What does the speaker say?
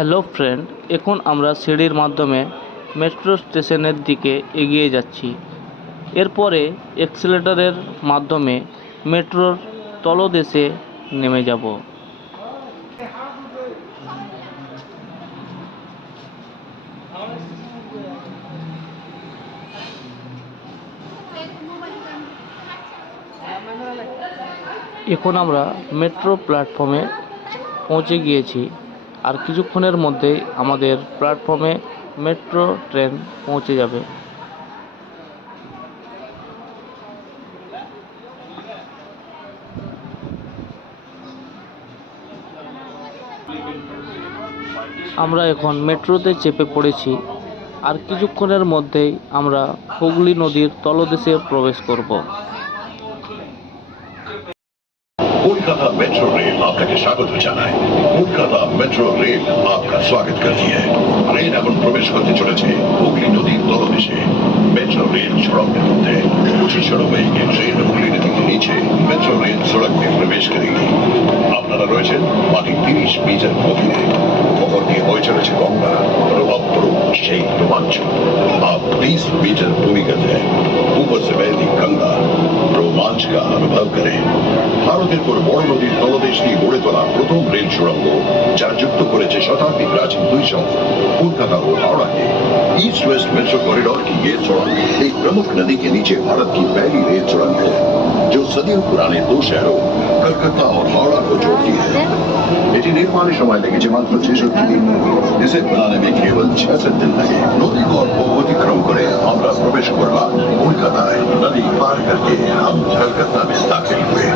Hello friend, এখন আমরা সিঁড়ির মাধ্যমে মেট্রো স্টেশনের দিকে এগিয়ে যাচ্ছি। এরপরে এক্সেলেটরের মাধ্যমে মেট্রোর তলদেশে নেমে যাব। এখন আমরা মেট্রো প্ল্যাটফর্মে পৌঁছে গিয়েছি। আর কিছুক্ষণের মধ্যেই আমাদের প্ল্যাটফর্মে মেট্রো ট্রেন পৌঁছে যাবে। আমরা এখন মেট্রোতে চেপে পড়েছি। আর কিছুক্ষণের মধ্যেই আমরা হুগলি নদীর তলদেশে প্রবেশ করব। कोलकाता मेट्रो रेल आपके स्वागत জানায়। कोलकाता मेट्रो रेल आपका स्वागत करती है। ट्रेन এখন প্রবেশ করতে চলেছে হুগলি নদীর তলদেশে। मेट्रो रेल सड़क के मध्य कुछ ही क्षणों में ये ट्रेन হুগলি नदी के नीचे मेट्रो रेल सड़क में प्रवेश करेगी। আপনারা রয়েছেন মাটি 30 মিটার গভীরে। ওপর দিয়ে বয়ে চলেছে গঙ্গা। অনুভব করুন সেই রোমাঞ্চ। आप 30 मीटर भूमिगत है। ऊपर से बहती गंगा रोमांच का अनुभव करें। ভারতের পর বড় নদীর তলদেশ দিয়ে গড়ে তোলা প্রথম রেল সুড়ঙ্গ, যা যুক্ত করেছে শতাব্দী प्राचीन দুই শহর कोलकाता और हावड़ा के। ईस्ट वेस्ट मेट्रो कॉरिडोर की ये सुड़ंग एक प्रमुख नदी के नीचे भारत की पहली रेल सुड़ंग है, जो सदियों पुराने दो शहरों कलकत्ता और हावड़ा को जोड़ती है। এটি নির্মাণের সময় লেগেছে মাত্র 66 দিন। इसे बनाने में केवल 66 दिन लगे। नदी को अतिक्रम করে আমরা প্রবেশ করলাম কলকাতায়। नदी पार करके हम कलकत्ता में दाखिल हुए।